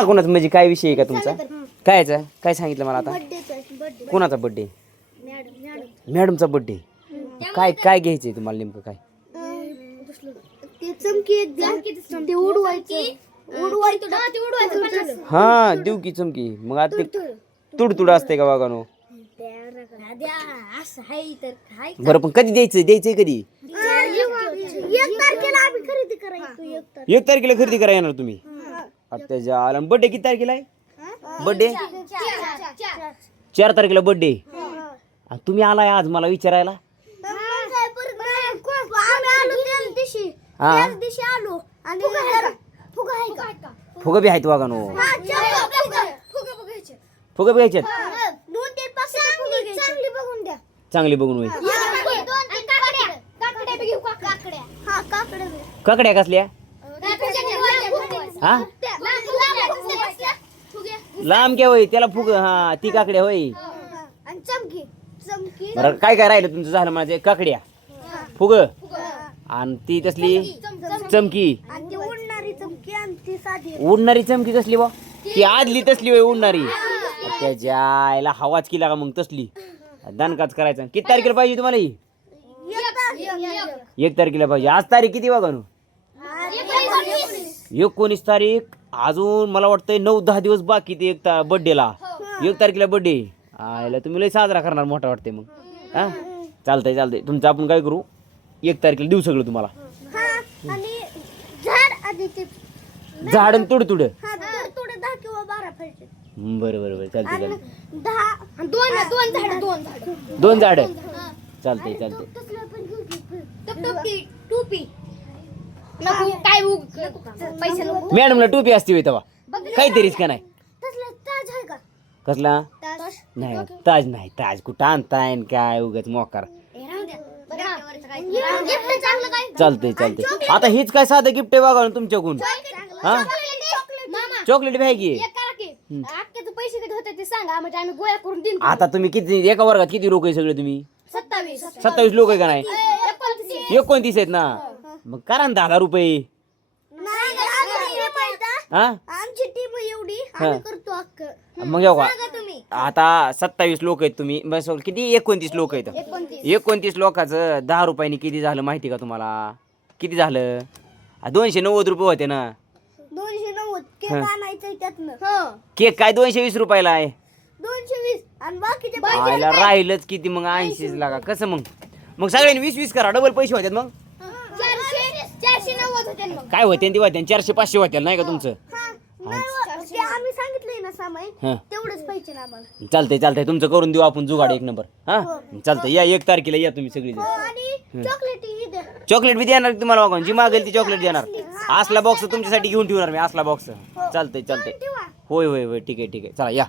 हा, कोणाचं? म्हणजे काय विषय आहे का तुमचा? कायचा काय सांगितलं मला आता? बर्थडे कोणाचा बड्डे मॅडम मॅडम मॅडमचा बड्डे काय काय घ्यायचंय तुम्हाला नेमकं काय? ते चमकी एक द्या ते उडवायचं. उडवायचं. ते उडवायचं. हा देऊ की चमकी. मग आता ते तुडतुड असते का वागानो? असं आहे तर काय बरं पण कधी द्यायचं? द्यायचंय कधी? एक तारखेला आम्ही खरेदी करायचो एक तारखेला. एक तारखेला खरेदी करा येणार तुम्ही? आता त्याच्या आला बड्डे किती तारखेला आहे? बड्डे चार. तारखेला बड्डे तुम्ही आलाय आज मला विचारायला? हा. आणि फुगा बी आहेत वागानो हा, चार फुगा फुगा. बघायचे. फुगं बी घ्यायच्यात दोन तीन पाच चांगली चांगली बघून द्या. चांगली बघून होईल. दोन तीन काकड्या काकड्या बी घेऊ काकड्या. हा काकड्या बी. काकड्या कसल्या? हा? लांब घ्या होय त्याला फुग हा ती काकड्या होय. आणि चमकी चमकी. बरं काय काय राहिलं तुमचं? झालं माझे काकड्या. फुग. आणि ती तसली चमकी. आणि ती उडणारी चमकी आणि ती साधी. उडणारी चमकी कसली बा? ती आदली तसली होय उडणारी. त्याच्या आईला हवाच केला का मग तसली? दणकाच करायचं. किती तारखेला पाहिजे तुम्हाला ही? एक तारखेला पाहिजे. आज तारीख किती बघा नू? एकोणीस तारीख. अजून मला वाटतंय नऊ दहा दिवस बाकी ते एक ता बड्डेला एक तारखेला बड्डे आयला तुम्ही लय साजरा करणार मोठा वाटते मग. हा? चालतंय चालतंय. तुमचं आपण काय करू? एक तारखेला देऊ सगळं तुम्हाला. हा आणि झाड आणि तुड तुड हा बारा बरं बरं चालतंय दहा दोन दोन झाड. दोन झाड. दोन झाड. चालतंय चालतंय. टोपी. नको काय पैसे नको. मॅडमला टोपी असते होय तेव्हा. काहीतरीच का नाही? तसलं ताज आहे का? कसला? ताज. नाही ताज नाही. ताज कुठं आणताय आणि काय उगाच मोकार. गिफ्ट चांगलं काय? चालतंय चालतंय. आता हेच काय साधं गिफ्ट आहे बघा ना तुमच्याकडून? हा? मामा. चॉकलेट घ्या की एक करा की. अख्ख्याचे पैसे किती होते ते सांगा. म्हणजे आम्ही गोळ्या करून देईन आता तुम्ही किती एका वर्गात किती लोक आहे सगळे तुम्ही? सत्तावीस. सत्तावीस लोक आहे का नाही? एकोणतीस. एकोणतीस आहेत ना? मग करा ना दहा रुपये. हा? आमची टीम एवढी. आम्ही करतो अख्ख. मग येऊ का? तुम्ही. आता सत्तावीस लोक आहेत तुम्ही. बस किती? एकोणतीस लोक आहेत. एकोणतीस. एकोणतीस लोकांचं दहा रुपयांनी किती झालं माहिती का तुम्हाला? किती झालं? आ, दोनशे नव्वद रुपये होते ना. दोनशे नव्वद. केक हं. आणायचं त्यातनं केक काय दोनशे वीस रुपयाला आहे? दोनशे वीस. आणि बाकीचे आयला राहिलंच किती मग ऐंशीच लागा. कसं मग? मग सगळ्यांनी वीस वीस करा. डबल पैसे होतात मग. चारशे चारशे नव्वद होते मग काय होते ती होते चारशे पाचशे होते नाही का तुमचं? ते आम्ही सांगितलंय ना सामाई हां. तेवढंच पाहिजे ना आम्हाला. चालतंय चालतंय. तुमचं करून देऊ आपण जुगाड एक नंबर. हा? चालतंय या एक तारखेला या तुम्ही सगळी हो आणि चॉकलेट ही द्या. चॉकलेट बी देणार तुम्हाला बघा जी मागेल ती चॉकलेट देणार. असला बॉक्स तुमच्यासाठी घेऊन ठेवणार मी असला बॉक्स चालतंय चालतंय. ठेवा. होय होय होय. ठीक आहे ठीक आहे. चला या.